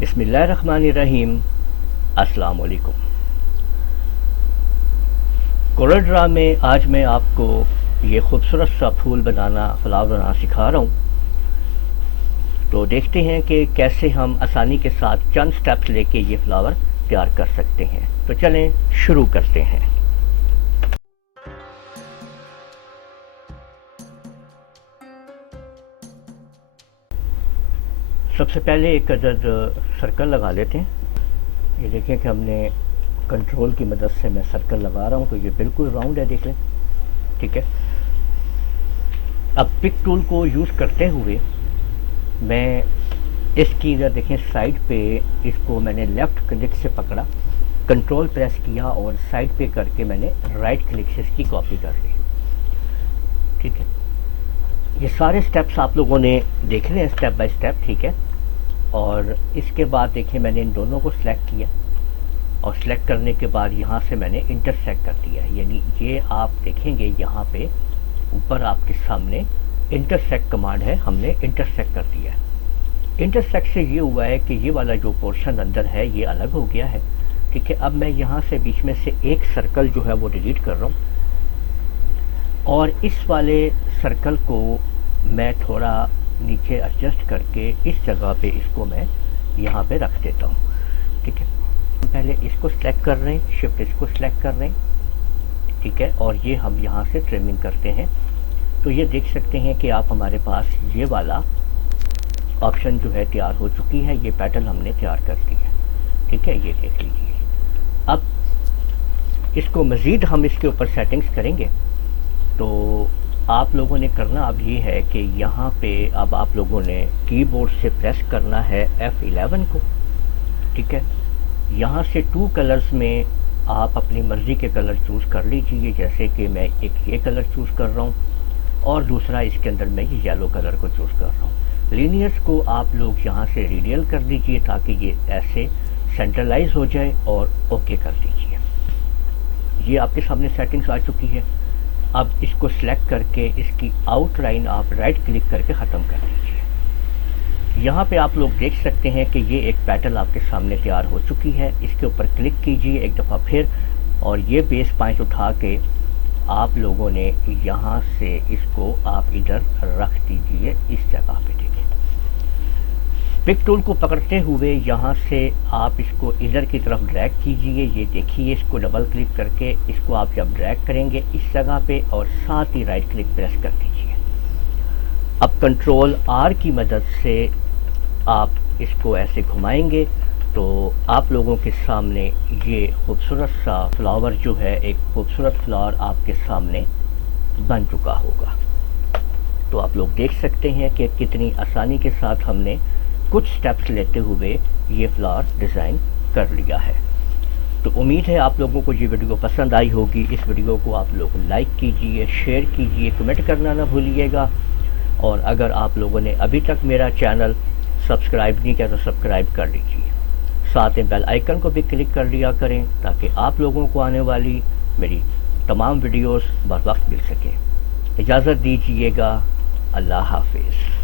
बिस्मिल्लाहिर्रहमानिर्रहीम। अस्सलाम वालेकुम। कोरल ड्रा में आज मैं आपको ये खूबसूरत सा फूल बनाना, फ्लावर बनाना सिखा रहा हूँ। तो देखते हैं कि कैसे हम आसानी के साथ चंद स्टेप्स लेके ये फ्लावर तैयार कर सकते हैं। तो चलें शुरू करते हैं। सबसे पहले एक अदद सर्कल लगा लेते हैं। ये देखें कि हमने कंट्रोल की मदद से मैं सर्कल लगा रहा हूँ, तो ये बिल्कुल राउंड है, देख लें। ठीक है। अब पिक टूल को यूज़ करते हुए मैं इसकी इधर देखें साइड पे, इसको मैंने लेफ़्ट क्लिक से पकड़ा, कंट्रोल प्रेस किया और साइड पे करके मैंने राइट क्लिक से इसकी कॉपी कर ली। ठीक है। ये सारे स्टेप्स आप लोगों ने देखने हैं स्टेप बाय स्टेप। ठीक है। और इसके बाद देखिए मैंने इन दोनों को सिलेक्ट किया और सिलेक्ट करने के बाद यहाँ से मैंने इंटरसेक्ट कर दिया। यानी ये आप देखेंगे यहाँ पे ऊपर आपके सामने इंटरसेक्ट कमांड है, हमने इंटरसेक्ट कर दिया। इंटरसेक्ट से ये हुआ है कि ये वाला जो पोर्शन अंदर है ये अलग हो गया है। ठीक है। अब मैं यहाँ से बीच में से एक सर्कल जो है वो डिलीट कर रहा हूँ और इस वाले सर्कल को मैं थोड़ा नीचे एडजस्ट करके इस जगह पे इसको मैं यहाँ पे रख देता हूँ। ठीक है। पहले इसको सिलेक्ट कर रहे हैं, शिफ्ट इसको सिलेक्ट कर रहे हैं। ठीक है। और ये हम यहाँ से ट्रिमिंग करते हैं। तो ये देख सकते हैं कि आप हमारे पास ये वाला ऑप्शन जो है तैयार हो चुकी है। ये पैटर्न हमने तैयार कर दिया। ठीक है। ये देख लीजिए। अब इसको मज़ीद हम इसके ऊपर सेटिंग्स करेंगे। तो आप लोगों ने करना अब ये है कि यहाँ पे अब आप लोगों ने कीबोर्ड से प्रेस करना है F11 को। ठीक है। यहाँ से 2 कलर्स में आप अपनी मर्ज़ी के कलर चूज़ कर लीजिए। जैसे कि मैं एक ये कलर चूज़ कर रहा हूँ और दूसरा इसके अंदर मैं ये येलो कलर को चूज़ कर रहा हूँ। लीनियर्स को आप लोग यहाँ से रेडियल कर दीजिए ताकि ये ऐसे सेंट्रलाइज हो जाए और ओके कर दीजिए। ये आपके सामने सेटिंग्स आ चुकी है। अब इसको सिलेक्ट करके इसकी आउटलाइन आप राइट क्लिक करके ख़त्म कर दीजिए। यहाँ पे आप लोग देख सकते हैं कि ये एक पैटर्न आपके सामने तैयार हो चुकी है। इसके ऊपर क्लिक कीजिए एक दफ़ा फिर और ये बेस पॉइंट उठा के आप लोगों ने यहाँ से इसको आप इधर रख दीजिए इस जगह पे। देखिए पिक टूल को पकड़ते हुए यहाँ से आप इसको इधर की तरफ ड्रैग कीजिए। ये देखिए इसको डबल क्लिक करके इसको आप जब ड्रैग करेंगे इस जगह पे और साथ ही राइट क्लिक प्रेस कर दीजिए। अब कंट्रोल R की मदद से आप इसको ऐसे घुमाएंगे तो आप लोगों के सामने ये खूबसूरत सा फ्लावर जो है, एक खूबसूरत फ्लावर आपके सामने बन चुका होगा। तो आप लोग देख सकते हैं कि कितनी आसानी के साथ हमने कुछ स्टेप्स लेते हुए ये फ्लावर डिज़ाइन कर लिया है। तो उम्मीद है आप लोगों को ये वीडियो पसंद आई होगी। इस वीडियो को आप लोग लाइक कीजिए, शेयर कीजिए, कमेंट करना ना भूलिएगा। और अगर आप लोगों ने अभी तक मेरा चैनल सब्सक्राइब नहीं किया तो सब्सक्राइब कर लीजिए। साथ में बेल आइकन को भी क्लिक कर लिया करें ताकि आप लोगों को आने वाली मेरी तमाम वीडियोस बर वक्त मिल सकें। इजाज़त दीजिएगा। अल्लाह हाफिज़।